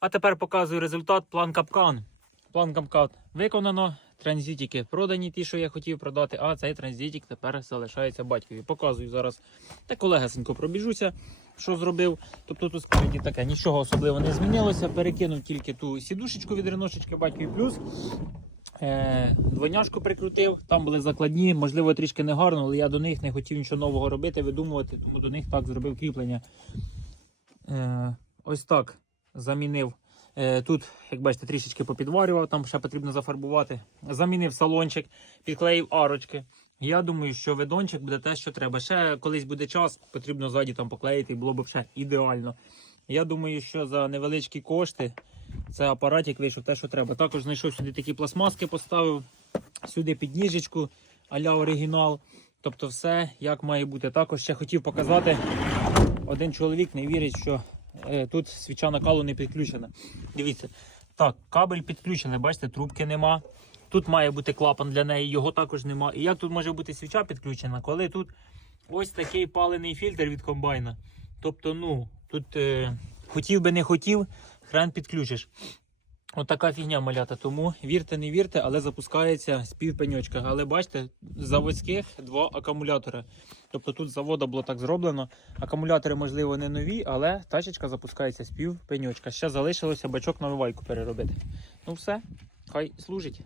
А тепер показую результат план капкан. План капкан виконано. Транзитики продані, ті, що я хотів продати, а цей транзитик тепер залишається батькові. Показую зараз. Так колегасенько пробіжуся, що зробив. Тобто тут справді таке нічого особливо не змінилося. Перекинув тільки ту сідушечку від реношечки батькові плюс. Е, двойняшку прикрутив, там були закладні, можливо, трішки не гарно, але я до них не хотів нічого нового робити, видумувати, тому до них так зробив кріплення. Е, ось так замінив. Е, тут, як бачите, трішечки попідварював, там ще потрібно зафарбувати. Замінив салончик, підклеїв арочки. Я думаю, що ведончик буде те, що треба. Ще колись буде час, потрібно ззаді там поклеїти, і було б ще ідеально. Я думаю, що за невеличкі кошти це апаратик вийшов те, що треба. Також знайшов сюди такі пластмаски, поставив сюди підніжечку а-ля оригінал. Тобто все як має бути. Також ще хотів показати. Один чоловік не вірить, що тут свіча накалу не підключена. Дивіться, так, кабель підключений, бачите, трубки нема. Тут має бути клапан для неї, його також нема. І як тут може бути свіча підключена, коли тут ось такий палений фільтр від комбайна. Тобто, ну, тут е, хотів би не хотів, хрен підключиш. Отака фігня малята. Тому вірте, не вірте, але запускається з півпеньочка. Але бачите, заводських два акумулятори. Тобто тут з завода було так зроблено. Акумулятори, можливо, не нові, але тачечка запускається з півпеньочка. Ще залишилося бачок на вивайку переробити. Ну все, хай служить.